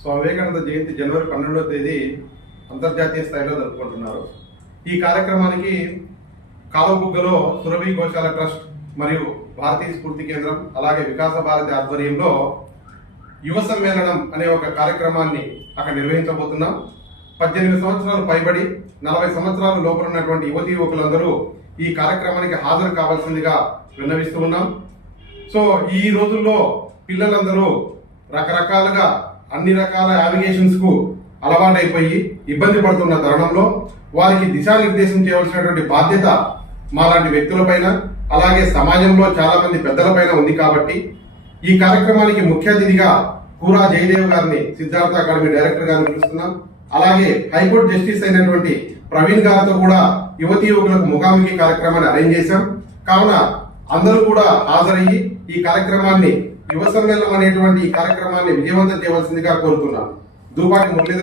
స్వామి వివేకానంద జయంతి జనవరి 12వ తేదీ అంతర్జాతీయ స్థాయిలో జరుపుకుంటున్నారు. ఈ కార్యక్రమానికి కాలబుగ్గలో సురభి గోశాల ట్రస్ట్ మరియు భారతీయ స్ఫూర్తి కేంద్రం అలాగే వికాస భారతి ఆధ్వర్యంలో యువ సమ్మేళనం అనే ఒక కార్యక్రమాన్ని అక్కడ నిర్వహించబోతున్నాం. 18 సంవత్సరాలు పైబడి 40 సంవత్సరాల లోపల ఉన్నటువంటి యువతీ యువకులందరూ ఈ కార్యక్రమానికి హాజరు కావాల్సిందిగా విన్నవిస్తూ ఉన్నాం. సో ఈ రోజుల్లో పిల్లలందరూ రకరకాలుగా అన్ని రకాల యావిగేషన్స్ కు అలవాటైపోయి ఇబ్బంది పడుతున్న తరుణంలో వారికి దిశానిర్దేశం చేయవలసినటువంటి బాధ్యత మాలాంటి వ్యక్తులపైన అలాగే సమాజంలో చాలా మంది పెద్దలపైన ఉంది. కాబట్టి ఈ కార్యక్రమానికి ముఖ్య అతిథిగా కూరా జయదేవ్ గారిని సిద్ధార్థ అకాడమీ డైరెక్టర్ గారిని పిలుస్తున్నాం. అలాగే హైకోర్టు జస్టిస్ అయినటువంటి ప్రవీణ్ గారితో కూడా యువతీ యువకులకు ముఖాముఖి కార్యక్రమాన్ని అరేంజ్ చేశాం. కావున అందరూ కూడా హాజరయ్యి ఈ కార్యక్రమాన్ని యువ సమ్మేళనం అనేటువంటి ఈ కార్యక్రమాన్ని విజయవంతం చేయవలసిందిగా కోరుతున్నాను. దుబాటి మురళీధర్